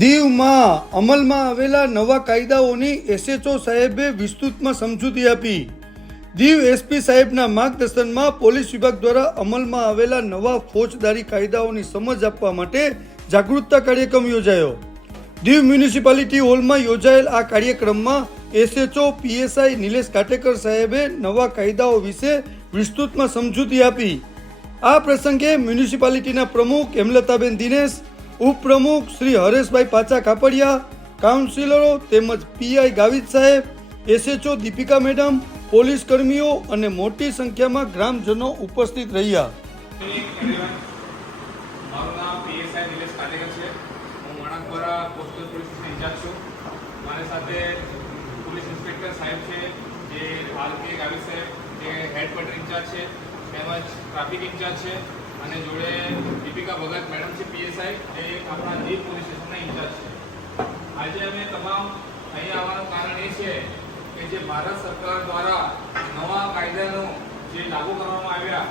દીવમાં અમલમાં આવેલા નવા કાયદાઓની એસએચઓ સાહેબે વિસ્તૃતમાં સમજૂતી આપી. દીવ એસપી સાહેબના માર્ગદર્શનમાં પોલીસ વિભાગ દ્વારા અમલમાં આવેલા નવા ફોજદારી કાયદાઓની સમજ આપવા માટે જાગૃતતા કાર્યક્રમ યોજાયો. દીવ મ્યુનિસિપાલિટી હોલમાં યોજાયેલ આ કાર્યક્રમમાં એસએચઓ પીએસઆઈ નિલેશ કાટેકર સાહેબે નવા કાયદાઓ વિશે વિસ્તૃતમાં સમજૂતી આપી. આ પ્રસંગે મ્યુનિસિપાલિટીના પ્રમુખ હેમલતાબેન દિનેશ, ઉપપ્રમુખ શ્રી હરેશભાઈ પાચા કાપડિયા, કાઉન્સિલરો તેમજ પીઆઈ ગાવિત સાહેબ, એસએચઓ દીપિકા મેડમ, પોલીસ કર્મીઓ અને મોટી સંખ્યામાં ગ્રામજનો ઉપસ્થિત રહ્યા. મારું નામ પીએસઆઈ નિલેશ કાટેકર છે. હું વણાકપરા કોસ્ટલ પોલીસ સ્ટેશન ઇન્ચાર્જ છું. મારી સાથે પોલીસ ઇન્સ્પેક્ટર સાહેબ છે, જે આરકે ગાવિત સાહેબ, જે હેડ પટેલ ઇન્ચાર્જ છે, તેમજ ટ્રાફિક ઇન્ચાર્જ છે, અને જોડે દીપિકા ભગત મેડમ છે પીએસઆઈ, જે આપણા દીવ પોલીસ સ્ટેશનના ઇન્ચાર્જ છે. આજે અમે તમામ અહીં આવવાનું કારણ એ છે કે જે ભારત સરકાર દ્વારા નવા કાયદાનો જે લાગુ કરવામાં આવ્યા,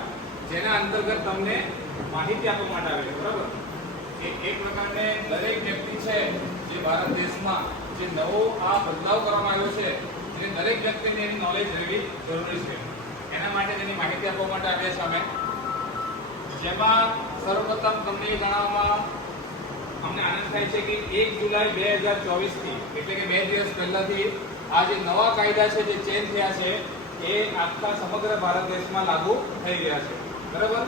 જેના અંતર્ગત તમને માહિતી આપવા માટે આવે છે, બરાબર? એક પ્રકારને દરેક વ્યક્તિ છે જે ભારત દેશમાં જે નવો આ બદલાવ કરવામાં આવ્યો છે, એને દરેક વ્યક્તિને એની નોલેજ રહેવી જરૂરી છે. એના માટે તેની માહિતી આપવા માટે આવ્યા છે અમે. જેમાં સર્વપ્રથમ તમને એ જણાવવામાં અમને આનંદ થાય છે કે 1 જુલાઈ 2024 થી, એટલે કે 2 દિવસ પહેલાથી આ જે નવા કાયદા છે, જે ચેન્જ થયા છે, એ આખા સમગ્ર ભારત દેશમાં લાગુ થઈ ગયા છે, બરાબર?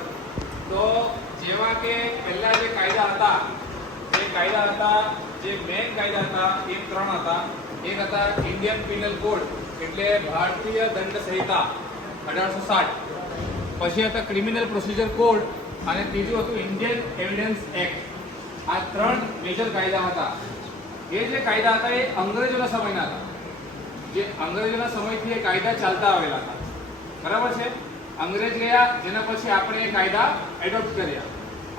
તો જેવા કે પહેલા જે કાયદા હતા, જે મેઇન કાયદા હતા એ 3 હતા. એક હતા ઇન્ડિયન પિનલ કોડ, એટલે ભારતીય દંડ સંહિતા 1860. પછી હતા ક્રિમિનલ પ્રોસિજર કોડ, અને ત્રીજું હતું ઇન્ડિયન એવિડન્સ એક્ટ. આ 3 મેજર કાયદા હતા. એ જે કાયદા હતા એ અંગ્રેજોના સમયના હતા. જે અંગ્રેજોના સમયથી એ કાયદા ચાલતા આવેલા હતા, બરાબર છે? અંગ્રેજ ગયા, જેના પછી આપણે એ કાયદા એડોપ્ટ કર્યા,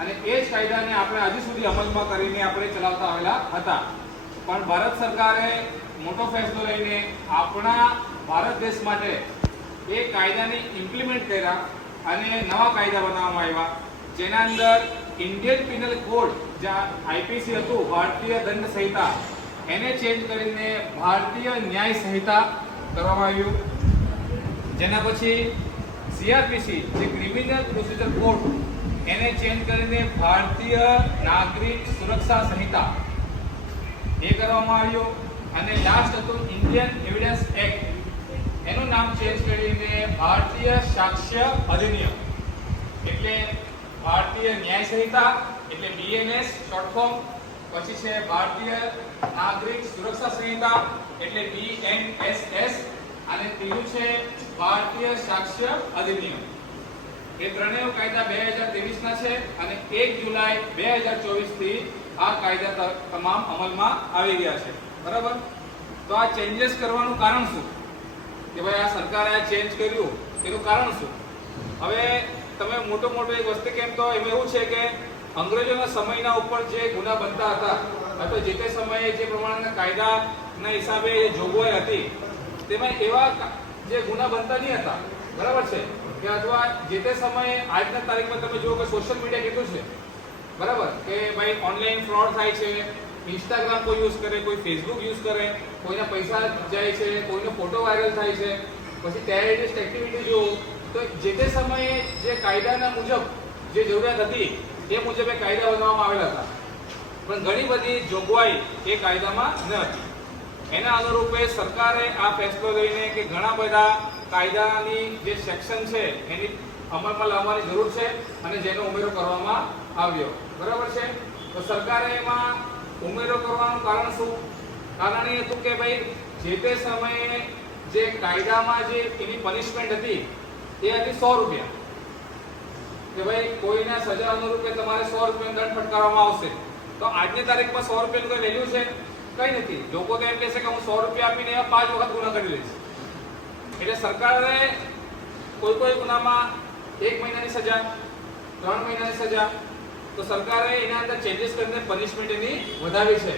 અને એ જ કાયદાને આપણે હજુ સુધી અમલમાં કરીને આપણે ચલાવતા આવેલા હતા. પણ ભારત સરકારે મોટો ફેસલો લઈને આપણા ભારત દેશ માટે એ કાયદાને ઇમ્પ્લિમેન્ટ કર્યા અને નવા કાયદા બનાવવામાં આવ્યા, જેના અંદર ઇન્ડિયન પિનલ કોડ, જે આઈપીસી હતું, ભારતીય દંડ સંહિતા, એને ચેન્જ કરીને ભારતીય ન્યાય સંહિતા કરવામાં આવ્યું. જેના પછી સીઆરપીસી, જે ક્રિમિનલ પ્રોસિજર કોડ, એને ચેન્જ કરીને ભારતીય નાગરિક સુરક્ષા સંહિતા એ કરવામાં આવ્યું. અને લાસ્ટ હતું ઇન્ડિયન એવિડન્સ એક્ટ, એનું નામ ચેન્જ કરીને ભારતીય સાક્ષ્ય અધિનિયમ, એટલે ભારતીય ન્યાય સંહિતા, એટલે બીએનએસ શોર્ટ ફોર્મ. પછી છે ભારતીય નાગરિક સુરક્ષા સંહિતા, એટલે બીએનએસએસ, અને ત્રીજું છે ભારતીય સાક્ષ્ય અધિનિયમ. એ ત્રણેય કાયદા 2023 ના છે, અને 1 જુલાઈ 2024 થી આ કાયદા તમામ અમલમાં આવી ગયા છે, બરાબર? તો આ ચેન્જીસ કરવાનું કારણ શું? કે ભાઈ આ સરકારે આ ચેન્જ કર્યું, એનું કારણ શું? હવે તમે મોટો એક વસ્તુ કેમ, તો એમાં એવું છે કે અંગ્રેજોના સમયના ઉપર જે ગુના બનતા હતા, અથવા જે તે સમયે જે પ્રમાણેના કાયદાના હિસાબે જે જોગવાઈ હતી, તેમાં એવા જે ગુના બનતા નહીં હતા, બરાબર છે? કે અથવા જે તે સમયે આજના તારીખમાં તમે જુઓ કે સોશિયલ મીડિયા કેટલું છે, બરાબર? કે ભાઈ ઓનલાઈન ફ્રોડ થાય છે, ઇન્સ્ટાગ્રામ કોઈ યુઝ કરે, કોઈ ફેસબુક યુઝ કરે, કોઈના પૈસા જાય છે, કોઈનો ફોટો વાયરલ થાય છે, પછી ટેરરિસ્ટ એક્ટિવિટી જુઓ. તો જે તે સમયે જે કાયદાના મુજબ જે જરૂરિયાત હતી એ મુજબ એ કાયદા બનાવવામાં આવેલા હતા, પણ ઘણી બધી જોગવાઈ એ કાયદામાં ન હતી. એના અનુરૂપે સરકારે આ ફેસલો લઈને કે ઘણા બધા કાયદાની જે સેક્શન છે એની અમલમાં લાવવાની જરૂર છે, અને જેનો ઉમેરો કરવામાં આવ્યો, બરાબર છે? તો સરકારે એમાં ઉમેરો કરવાનું કારણ શું? કારણ એ હતું કે ભાઈ જે તે સમયે જે કાયદામાં જે એની પનિશમેન્ટ હતી એ હતી 100 રૂપિયા. કે ભાઈ કોઈના સજા અનુરૂપે તમારે 100 રૂપિયાનો દંડ ફટકારવામાં આવશે. તો આજની તારીખમાં 100 રૂપિયાનું કોઈ વેલ્યુ છે? કઈ નથી. લોકો તો એમ કહે છે કે હું 100 રૂપિયા આપીને 5 વખત ગુના કરી લઈશ. એટલે સરકારે કોઈ ગુનામાં 1 મહિનાની સજા, 3 મહિનાની સજા, તો સરકારે એના અંદર ચેન્જીસ કરીને પનિશમેન્ટ એની વધારી છે.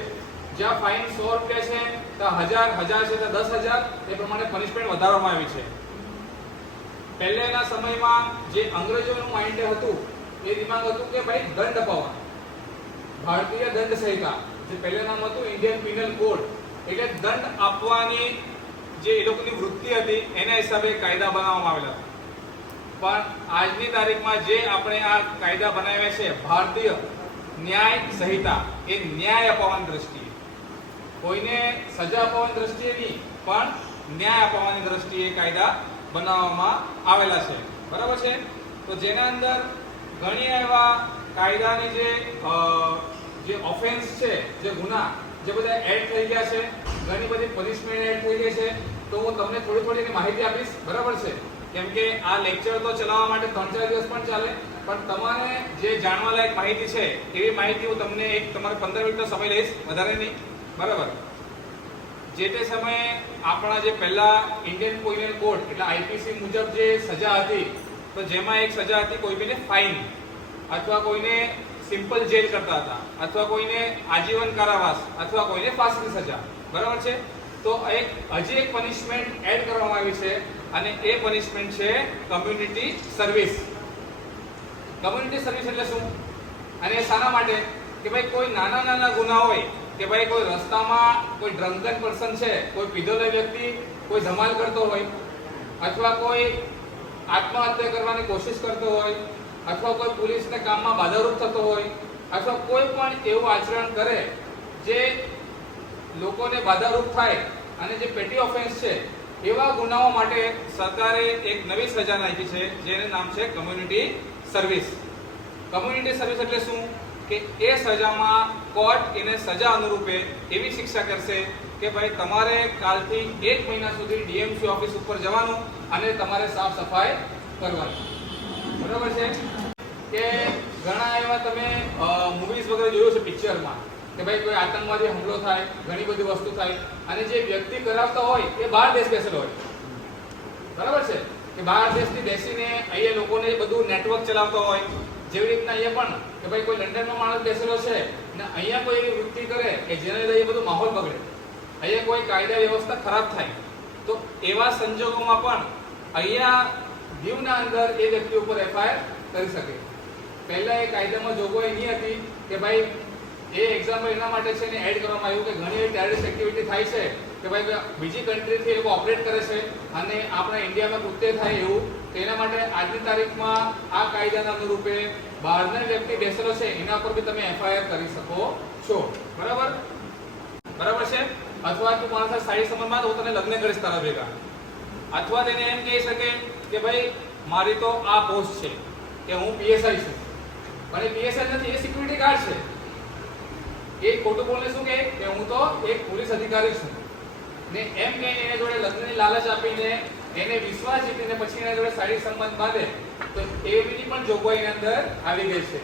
જ્યાં ફાઇન 100 રૂપિયા છે, ત્યાં 1000 છે, ત્યાં 10,000, એ પ્રમાણે પનિશમેન્ટ વધારવામાં આવી છે. પહેલાના સમયમાં જે અંગ્રેજોનું માઇન્ડ હતું, એ દિમાગ હતું કે ભાઈ દંડ અપાવવાનો, ભારતીય દંડ સંહિતા, જે પહેલું નામ હતું ઇન્ડિયન પિનલ કોડ, એટલે દંડ આપવાની જે એ લોકોની વૃત્તિ હતી એના હિસાબે કાયદા બનાવવામાં આવેલા. પણ આજની તારીખમાં જે આપણે આ કાયદા બનાવ્યા છે ભારતીય ન્યાય સંહિતા, એ ન્યાય અપાવવાની દ્રષ્ટિએ, કોઈને સજા અપાવવાની દ્રષ્ટિએ નહીં પણ ન્યાય અપાવવાની દ્રષ્ટિએ કાયદા બનાવવામાં આવેલા છે. બરાબર છે? તો જેના અંદર ઘણી એવા કાયદાની જે ઓફેન્સ છે, જે ગુના જે બધા એડ થઈ ગયા છે, ઘણી બધી પનિશમેન્ટ એડ થઈ ગઈ છે. તો હું તમને થોડી માહિતી આપીશ. બરાબર છે? કેમ કે આ લેક્ચર તો ચલાવવા માટે 3-4 દિવસ પણ ચાલે, પણ તમારે જે જાણવા લાયક માહિતી છે એવી માહિતી હું તમને તમારે 15 મિનિટનો સમય લઈશ, વધારે નહીં. બરાબર? જે તે સમયે આપણા જે પહેલા ઇન્ડિયન પિનલ કોડ એટલે આઈપીસી મુજબ જે સજા હતી, તો જેમાં એક સજા હતી કોઈને ફાઇન, અથવા કોઈને સિમ્પલ જેલ કરતા હતા, અથવા કોઈને આજીવન કારાવાસ, અથવા કોઈને ફાંસીની સજા. બરાબર છે? તો હજી એક પનિશમેન્ટ એડ કરવામાં આવી છે, અને એ પનિશમેન્ટ છે કમ્યુનિટી સર્વિસ. કમ્યુનિટી સર્વિસ એટલે શું? અને શાના માટે? કે ભાઈ કોઈ નાના ગુના હોય, કે ભાઈ કોઈ રસ્તામાં કોઈ ડ્રંકન પર્સન છે, કોઈ પીધેલો વ્યક્તિ કોઈ ધમાલ કરતો હોય, અથવા કોઈ આત્મહત્યા કરવાની કોશિશ કરતો હોય, અથવા કોઈ પોલીસને કામમાં બાધારૂપ થતો હોય, અથવા કોઈ પણ એવું આચરણ કરે જે લોકોને બાધારૂપ થાય અને જે પેટી ઓફેન્સ છે, એવા ગુનાઓ માટે સરકારે એક નવી સજા નાખી છે, જેનું નામ છે કમ્યુનિટી સર્વિસ. કમ્યુનિટી સર્વિસ એટલે શું? કે એ સજામાં કોર્ટ એને સજા અનુરૂપે એવી શિક્ષા કરશે કે ભાઈ તમારે કાલથી 1 મહિના સુધી ડીએમસી ઓફિસ ઉપર જવાનું અને તમારે સાફ સફાઈ કરવાની. બરાબર છે? કે ઘણા એવા તમે મૂવીઝ વગેરે જોયું છે પિક્ચરમાં, કે ભાઈ કોઈ આતંકવાદી હુમલો થાય, ઘણી બધી વસ્તુ થાય, અને જે વ્યક્તિ કરાવતા હોય એ બહાર દેશ બેસેલો હોય. બરાબર છે? કે બહાર દેશથી બેસીને અહીંયા લોકોને બધું નેટવર્ક ચલાવતો હોય. જેવી રીતના અહીંયા પણ કે ભાઈ કોઈ લંડનમાં માણસ બેસેલો છે ને અહીંયા કોઈ એવી વૃત્તિ કરે કે જેને લીધે બધું માહોલ બગડે, અહીંયા કોઈ કાયદા વ્યવસ્થા ખરાબ થાય, તો એવા સંજોગોમાં પણ અહીંયા દીવના અંદર એ વ્યક્તિ ઉપર એફઆઈઆર કરી શકે. પહેલા એ કાયદામાં જોગવાઈ નહીં હતી કે ભાઈ એ એક્ઝામ્પલ એના માટે છે ને એડ કરવામાં આવ્યું કે ઘણી એવી ટેરરિસ્ટ એક્ટિવિટી થાય છે કે ભાઈ બીજી કન્ટ્રીથી એ લોકો ઓપરેટ કરે છે અને આપણા ઇન્ડિયામાં કૃત્ય થાય એવું. તેના માટે આજની તારીખમાં આ કાયદાના અનુરૂપે બહારના વ્યક્તિ બેસેલો છે એના પર બી તમે એફઆઈઆર કરી શકો છો. બરાબર? બરાબર છે? અથવા તું મારા સાથે સારી સંબંધમાં તો હું તને લગ્ન કરીશ તારા ભેગા, અથવા તેને એમ કહી શકે કે ભાઈ મારી તો આ પોસ્ટ છે કે હું પીએસઆઈ છું, પણ એ પીએસઆઈ નથી, એ સિક્યુરિટી ગાર્ડ છે. એ ખોટું બોલે શું કે હું તો એક પોલીસ અધિકારી છું ને એમ કહીને એને જોડે લગ્નની લાલચ આપીને એને વિશ્વાસ જીતીને પછી એના જોડે સારી સંબંધ બાંધે, તો એવી પણ જોગવાઈ એની અંદર આવી ગઈ છે.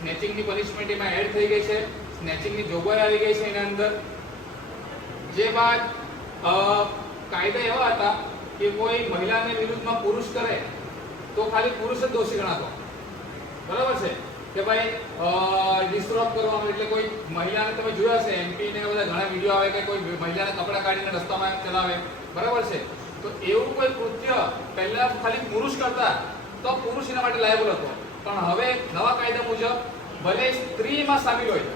સ્નેચિંગની પનિશમેન્ટ એમાં એડ થઈ ગઈ છે, સ્નેચિંગની જોગવાઈ આવી ગઈ છે એના અંદર. જે બાદ કાયદા એવા હતા કે કોઈ મહિલાને વિરુદ્ધમાં પુરુષ કરે તો ખાલી પુરુષ જ દોષી ગણાતો. બરાબર છે? કે ભાઈ ડિસ્ટર્બ કરવાનું, એટલે કોઈ મહિલાને તમે જોયા છે એમપી ને બધા ઘણા વિડીયો આવે કે કોઈ મહિલાને કપડા કાઢીને રસ્તામાં ચલાવે. બરાબર છે? તો એવું કોઈ કૃત્ય પહેલા ખાલી પુરુષ કરતા તો પુરુષ એના માટે લાયબલ હતો, પણ હવે નવા કાયદા મુજબ ભલે સ્ત્રીમાં સામેલ હોય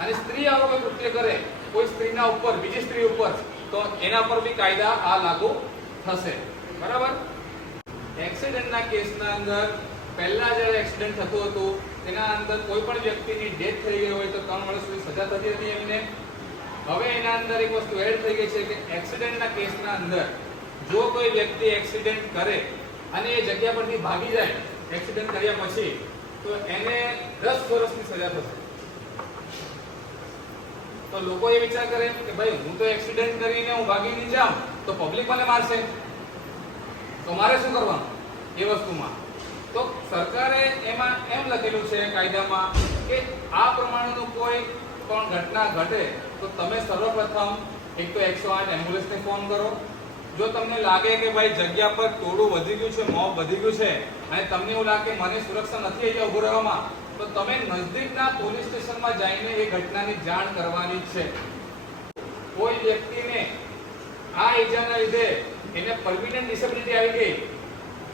અને સ્ત્રી આવો કોઈ કૃત્ય કરે કોઈ સ્ત્રીના ઉપર, બીજી સ્ત્રી ઉપર, તો એના પર બી કાયદા આ લાગુ થશે. બરાબર? એક્સિડન્ટના કેસના અંદર પહેલા જ્યારે એક્સિડન્ટ થતું હતું તેના અંદર કોઈ પણ વ્યક્તિની ડેથ થઈ ગઈ હોય તો 3 વર્ષ સુધી સજા થતી હતી એમને. હવે એના અંદર એક વસ્તુ એડ થઈ ગઈ છે કે એક્સિડન્ટના કેસના અંદર જો કોઈ વ્યક્તિ એક્સિડન્ટ કરે અને એ જગ્યા પરથી ભાગી જાય એક્સિડન્ટ કર્યા પછી, તો એને 10 વર્ષની સજા થશે. તો લોકો એ વિચાર કરે કે ભાઈ હું તો એક્સિડન્ટ કરીને હું ભાગી નહીં જાઉં તો પબ્લિક મને મારશે, તો મારે શું કરવાનું એ વસ્તુમાં? તો સરકારે એમાં એમ લખેલું છે કાયદામાં કે આ પ્રમાણેનું કોઈ પણ ઘટના ઘટે તો તમે સર્વપ્રથમ એક તો 108 એમ્બ્યુલન્સને ફોન કરો. જો તમને લાગે કે ભાઈ જગ્યા પર ટોળું વધી ગયું છે, મોબ વધી ગયું છે અને તમને એવું લાગે મને સુરક્ષા નથી અહીંયા ઉભો રહેવામાં, તો તમે નજદીકના પોલીસ સ્ટેશનમાં જઈને એ ઘટનાની જાણ કરવાની છે. કોઈ વ્યક્તિને આ ઈજાના લીધે એને પરમિનન્ટ ડિસેબિલિટી આવી ગઈ,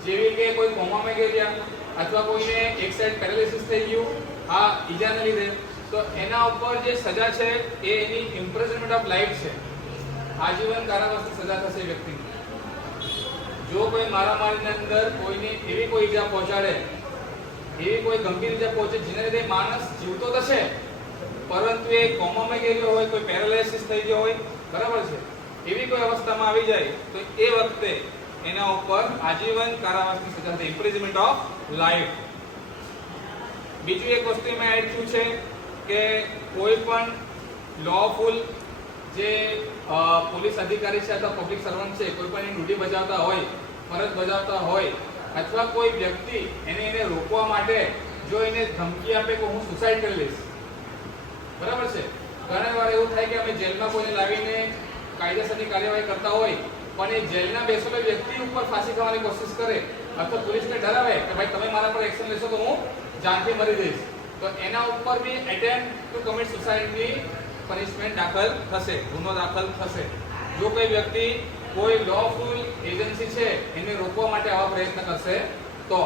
જેવી કે કોઈ કોમામાં ગઈ ગયા અથવા કોઈને એક સાઈડ પેરાલિસિસ થઈ ગયું આ ઈજાના લીધે, તો એના ઉપર જે સજા છે એ એની ઇમ્પ્રિઝનમેન્ટ ઓફ લાઈફ છે, આજીવન કારાવાસની સજા થશે એ વ્યક્તિને. જો કોઈ મારામારીની અંદર કોઈને એવી કોઈ ઈજા પહોંચાડે, એવી કોઈ ગંભીર ઈજા પહોંચે જેના લીધે માણસ જીવતો થશે પરંતુ એ કોમામાં ગયેલો હોય, કોઈ પેરાલાઇસિસ થઈ ગયો હોય, બરાબર છે, એવી કોઈ અવસ્થામાં આવી જાય તો એ વખતે એના ઉપર આજીવન કારાવાસની સજા થશે, ઇમ્પ્રિઝનમેન્ટ ઓફ લાઈફ. બીજું એક વસ્તુ એમાં એડ થયું છે કે કોઈ પણ લોફુલ જે પોલીસ અધિકારી છે અથવા પબ્લિક સર્વન્ટ છે, કોઈ પણ એની ડ્યુટી બજાવતા હોય, ફરજ બજાવતા હોય અથવા કોઈ વ્યક્તિ એને રોકવા માટે જો એને ધમકી આપે કે હું સુસાઇડ કરી લઈશ, બરાબર છે. ઘણી વાર એવું થાય કે અમે જેલમાં કોઈને લાવીને કાયદેસરની કાર્યવાહી કરતા હોય પણ એ જેલના બેસેલો વ્યક્તિ ઉપર ફાંસી ખાવાની કોશિશ કરે અથવા પોલીસને ડરાવે કે ભાઈ તમે મારા પર એક્શન લેશો તો હું જાનથી મરી જઈશ, તો એના ઉપર બી એટેમ્પ્ટ ટુ કમિટ સુસાઇડની પનિશમેન્ટ દાખલ થશે, ગુનો દાખલ થશે. જો કોઈ વ્યક્તિ કોઈ લોફુલ એજન્સી છે એને રોકવા માટે આવા પ્રયત્ન કરશે તો